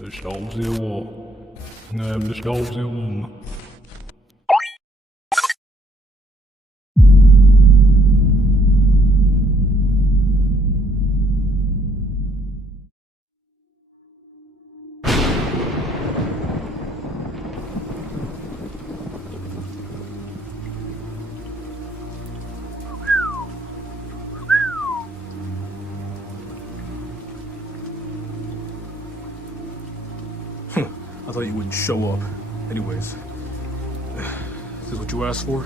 Bestaubt sehr wohl. Bestaubt sehr wohl. I thought you wouldn't show up. Anyways, is this what you asked for?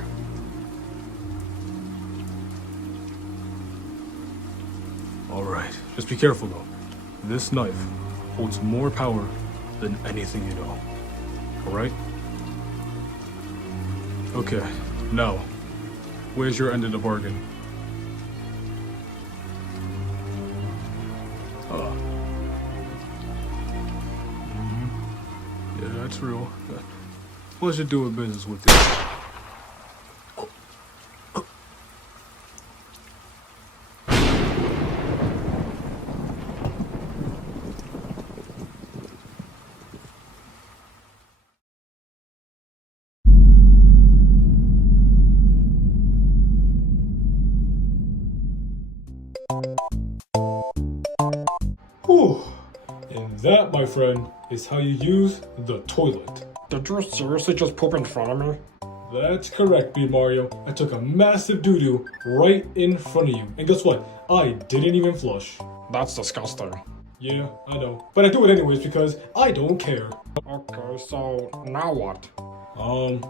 Alright, just be careful though. This knife holds more power than anything you know. Alright? Okay, now, where's your end of the bargain? Yeah, that's real. What's you doing business with this? Whew. And that, my friend, is how you use the toilet. Did you seriously just poop in front of me? That's correct, B. Mario. I took a massive doo-doo right in front of you. And guess what? I didn't even flush. That's disgusting. Yeah, I know. But I do it anyways because I don't care. Okay, so now what? I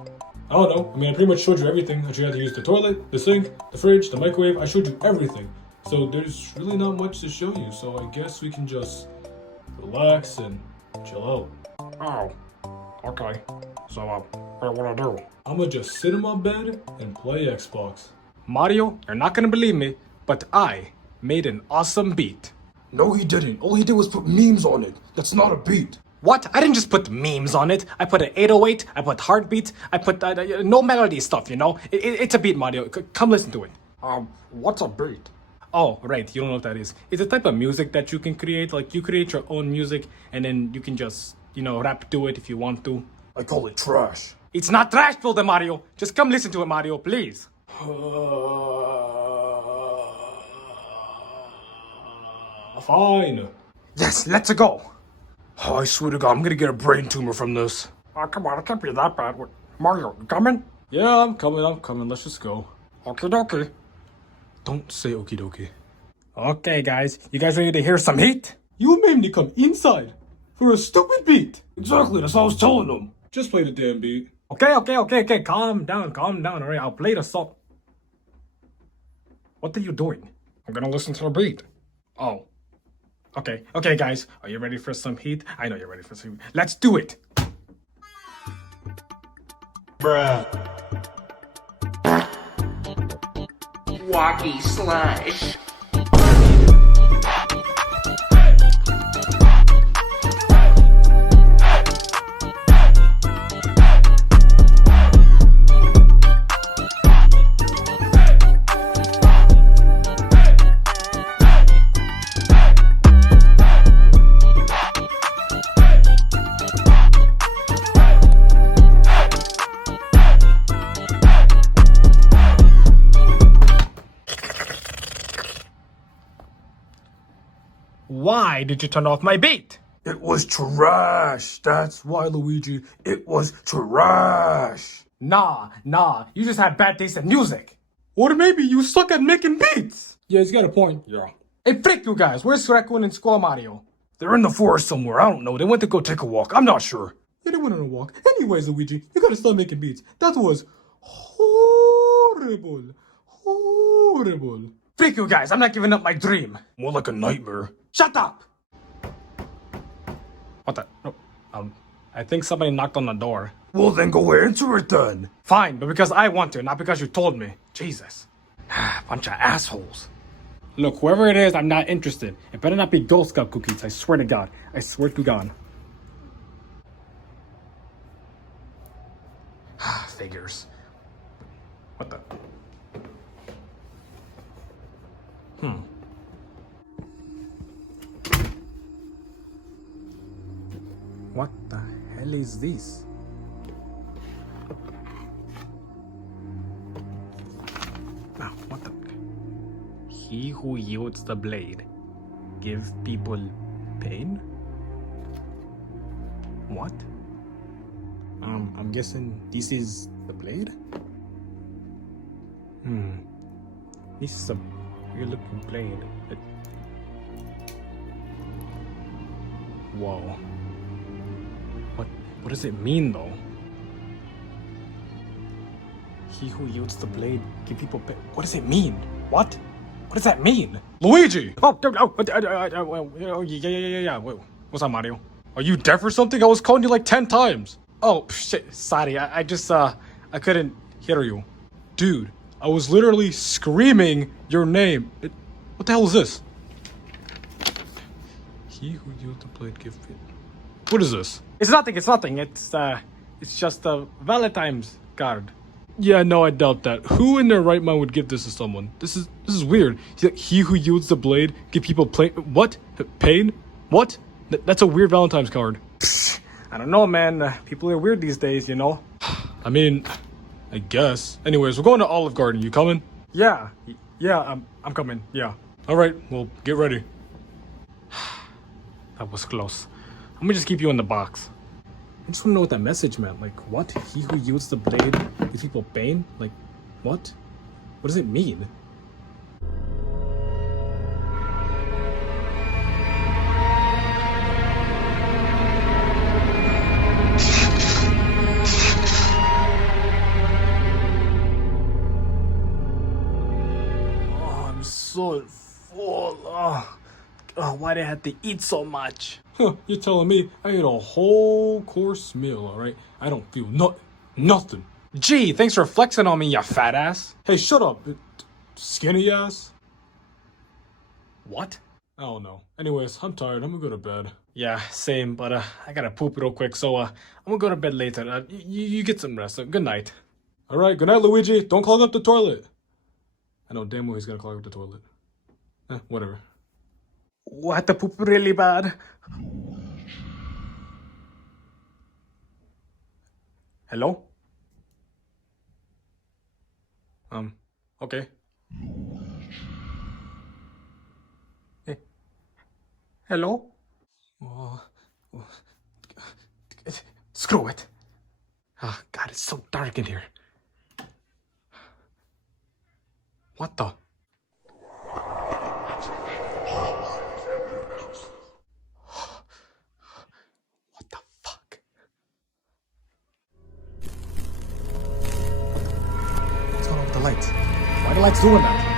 don't know. I mean, I pretty much showed you everything that you had to use: the toilet, the sink, the fridge, the microwave. I showed you everything. So there's really not much to show you. So I guess we can just relax and chill out. Oh, okay. So, what do I do? I'm gonna just sit in my bed and play Xbox. Mario, you're not gonna believe me, but I made an awesome beat. No, he didn't. All he did was put memes on it. That's not a beat. What? I didn't just put memes on it. I put an 808, I put heartbeat, I put no melody stuff, you know? It's a beat, Mario. Come listen to it. What's a beat? Oh, right, you don't know what that is. It's a type of music that you can create. Like, you create your own music, and then you can just, rap to it if you want to. I call it trash. It's not trash, Phil Mario. Just come listen to it, Mario, please. Fine. Yes, let's go. Oh, I swear to God, I'm gonna get a brain tumor from this. Oh, come on, it can't be that bad. Mario, you coming? Yeah, I'm coming. Let's just go. Okie dokie. Don't say okie dokie. Okay, guys. You guys ready to hear some heat? You made me come inside for a stupid beat. Exactly, that's what I was telling them. Just play the damn beat. Okay. Calm down. All right, I'll play the song. What are you doing? I'm gonna listen to the beat. Oh. Okay, guys. Are you ready for some heat? I know you're ready for some heat. Let's do it. Bruh. Walkie slash. Why did you turn off my beat? It was trash. That's why, Luigi. It was trash. Nah. You just had bad taste in music. Or maybe you suck at making beats. Yeah, he's got a point. Yeah. Hey, frick you guys. Where's Raccoon and Squall Mario? They're in the forest somewhere. I don't know. They went to go take a walk. I'm not sure. Yeah, they went on a walk. Anyways, Luigi, you gotta stop making beats. That was horrible. Frick you guys. I'm not giving up my dream. More like a nightmare. Shut up! What the? No. I think somebody knocked on the door. Well, then go answer it then. Fine, but because I want to, not because you told me. Jesus. Bunch of assholes. Look, whoever it is, I'm not interested. It better not be Girl Scout cookies. I swear to God. I swear to God. Figures. What the? What the hell is this? Ah, what the? He who wields the blade give people pain? What? I'm guessing this is the blade? This is a weird looking blade. Whoa. What does it mean though? He who wields the blade give people pain. What does it mean? What? What does that mean? Luigi! Yeah. Wait, what's up, Mario? Are you deaf or something? I was calling you like 10 times. Oh, shit. Sorry. I just, I couldn't hear you. Dude, I was literally screaming your name. What the hell is this? He who wields the blade give it. What is this? It's nothing. It's just a Valentine's card. Yeah, no, I doubt that. Who in their right mind would give this to someone? This is weird. He who wields the blade give people what? Pain? What? That's a weird Valentine's card. I don't know, man. People are weird these days, you know? I mean, I guess. Anyways, we're going to Olive Garden. You coming? Yeah, I'm coming. Yeah. All right, well, get ready. That was close. I'm gonna just keep you in the box. I just want to know what that message meant. Like, what? He who wields the blade gives people pain? Like, what? What does it mean? Oh, I'm so full. Why'd I have to eat so much? Huh, you're telling me I ate a whole course meal, alright? I don't feel nothing. Gee, thanks for flexing on me, you fat ass. Hey, shut up, skinny ass. What? I don't know. Anyways, I'm tired. I'm gonna go to bed. Yeah, same, but I gotta poop real quick, so I'm gonna go to bed later. You get some rest. Good night. Alright, good night, Luigi. Don't clog up the toilet. I know damn well he's gonna clog up the toilet. Whatever. What, the poop really bad? Hello? Okay. Hey. Hello? Screw it. Oh, God, it's so dark in here. What the? What the fuck? What's going on with the lights? Why are the lights doing that?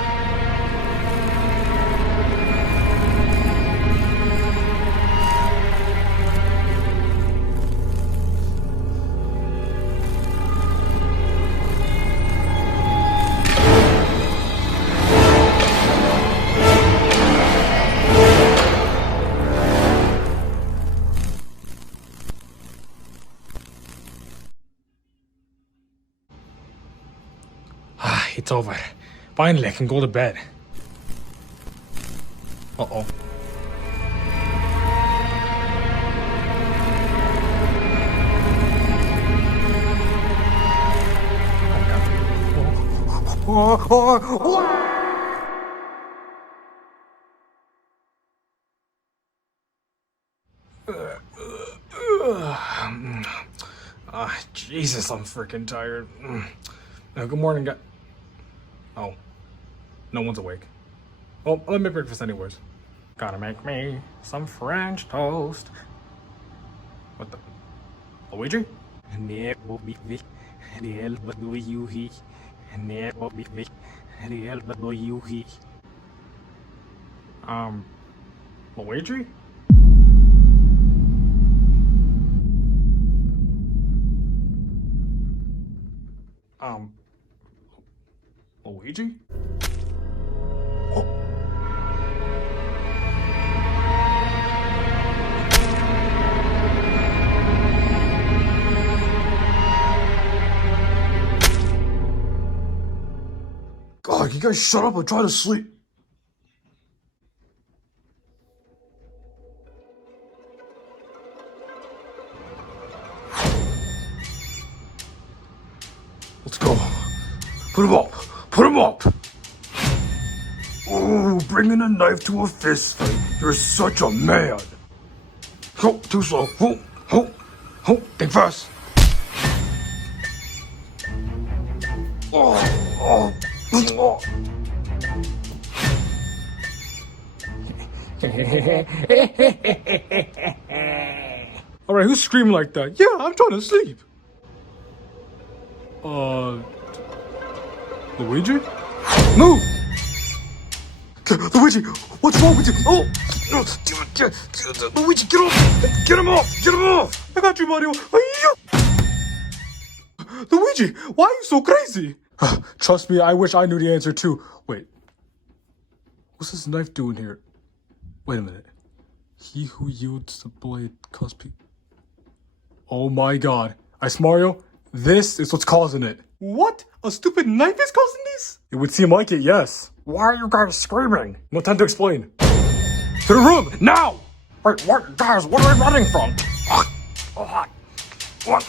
It's over. Finally, I can go to bed. Uh-oh. Jesus, I'm freaking tired. Good morning, guys. Oh, no one's awake. Well, let me make breakfast anyways. Gotta make me some French toast. What the? Luigi? Luigi? Luigi? Oh. God, you guys shut up and try to sleep. Let's go. Put him up. Put him up. Oh, bringing a knife to a fist fight. You're such a man. Oh, too slow. Oh, think fast. Oh. Alright, who's screaming like that? Yeah, I'm trying to sleep. Luigi? Move! Luigi, what's wrong with you? Oh, Luigi, get off! Get him off! Get him off! I got you, Mario. Luigi, why are you so crazy? Trust me, I wish I knew the answer too. Wait, what's this knife doing here? Wait a minute. He who yields the blade costs people. Oh my god. Ice Mario, this is what's causing it. What? A stupid knife is causing this? It would seem like it, yes. Why are you guys screaming? No time to explain. To the room, now! Wait, what? Guys, what are we running from? What?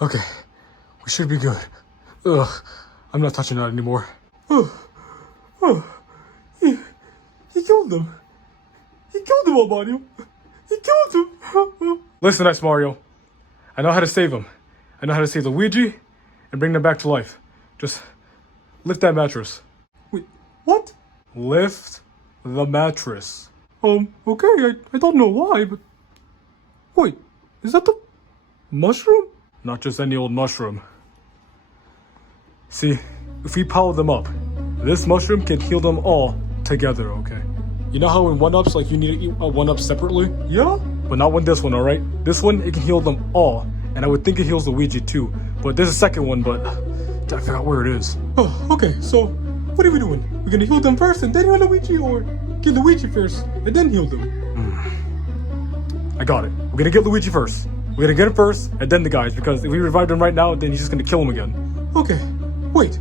Okay, we should be good. Ugh, I'm not touching that anymore. He killed him. He killed him, Mario. He killed him. Listen, Ice Mario. I know how to save him. I know how to save Luigi and bring them back to life. Just lift that mattress. Wait, what? Lift the mattress. Okay, I don't know why, but... Wait, is that the mushroom? Not just any old mushroom. See, if we power them up, this mushroom can heal them all together, okay? You know how in 1-ups, like you need to eat a 1-up separately? Yeah? But not with this one, alright? This one, it can heal them all. And I would think it heals Luigi too. But there's a second one, but I forgot where it is. Oh, okay, so what are we doing? We're gonna heal them first and then heal Luigi, or get Luigi first and then heal them? I got it. We're gonna get Luigi first. We're gonna get him first and then the guys, because if we revive him right now, then he's just gonna kill him again. Okay, wait.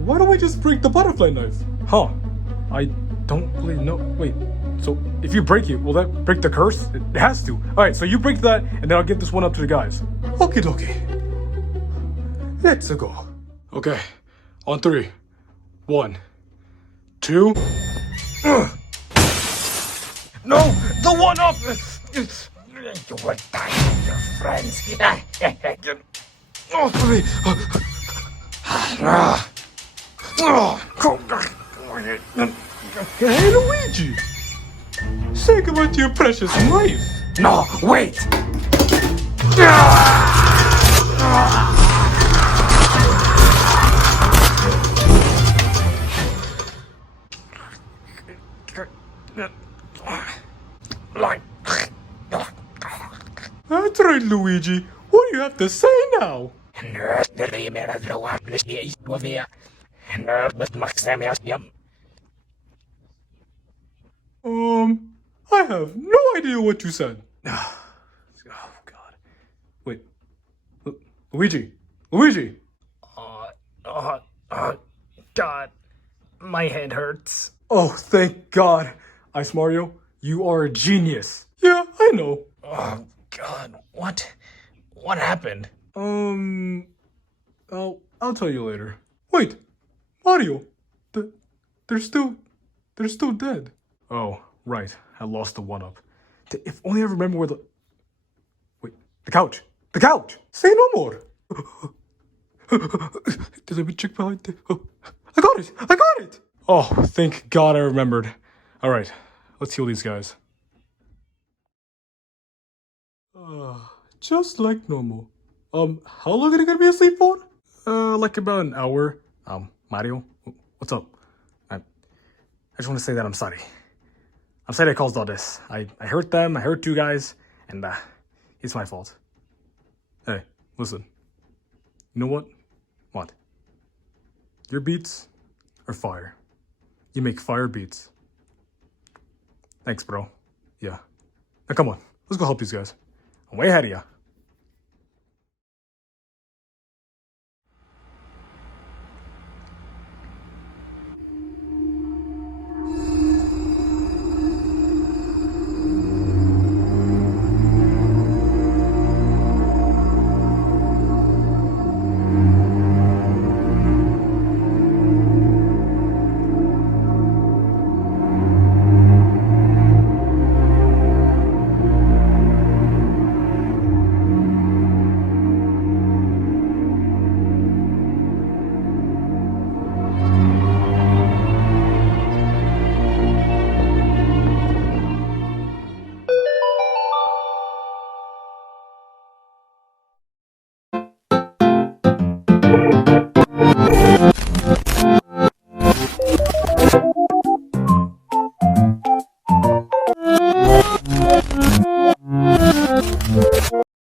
Why don't we just break the butterfly knife? Huh. I don't really know. Wait, so if you break it, will that break the curse? It has to. Alright, so you break that, and then I'll give this one up to the guys. Okie dokie. Let's go. Okay, on 3. 1, 2. No, the 1-up! You will die with your friends. Get off of me! Hey, Luigi! Say goodbye to your precious wife. No, wait! That's right, Luigi. What do you have to say now? I have no idea what you said. Oh, God. Wait. Luigi. Luigi! God, my head hurts. Oh, thank God. Ice Mario, you are a genius. Yeah, I know. Oh, God, what happened? I'll tell you later. Wait, Mario, they're still dead. Oh, right, I lost the 1-up. If only I remember where the... Wait, the couch! The couch! Say no more! Did I check behind the... Oh, I got it! I got it! Oh, thank God I remembered. Alright, let's heal these guys. Just like normal. How long are they gonna be asleep for? Like about an hour. Mario, what's up? I just want to say that I'm sorry. I'm sorry I caused all this. I hurt them, I hurt you guys, and it's my fault. Hey, listen. You know what? What? Your beats are fire. You make fire beats. Thanks, bro. Yeah. Now come on, let's go help these guys. I'm way ahead of ya.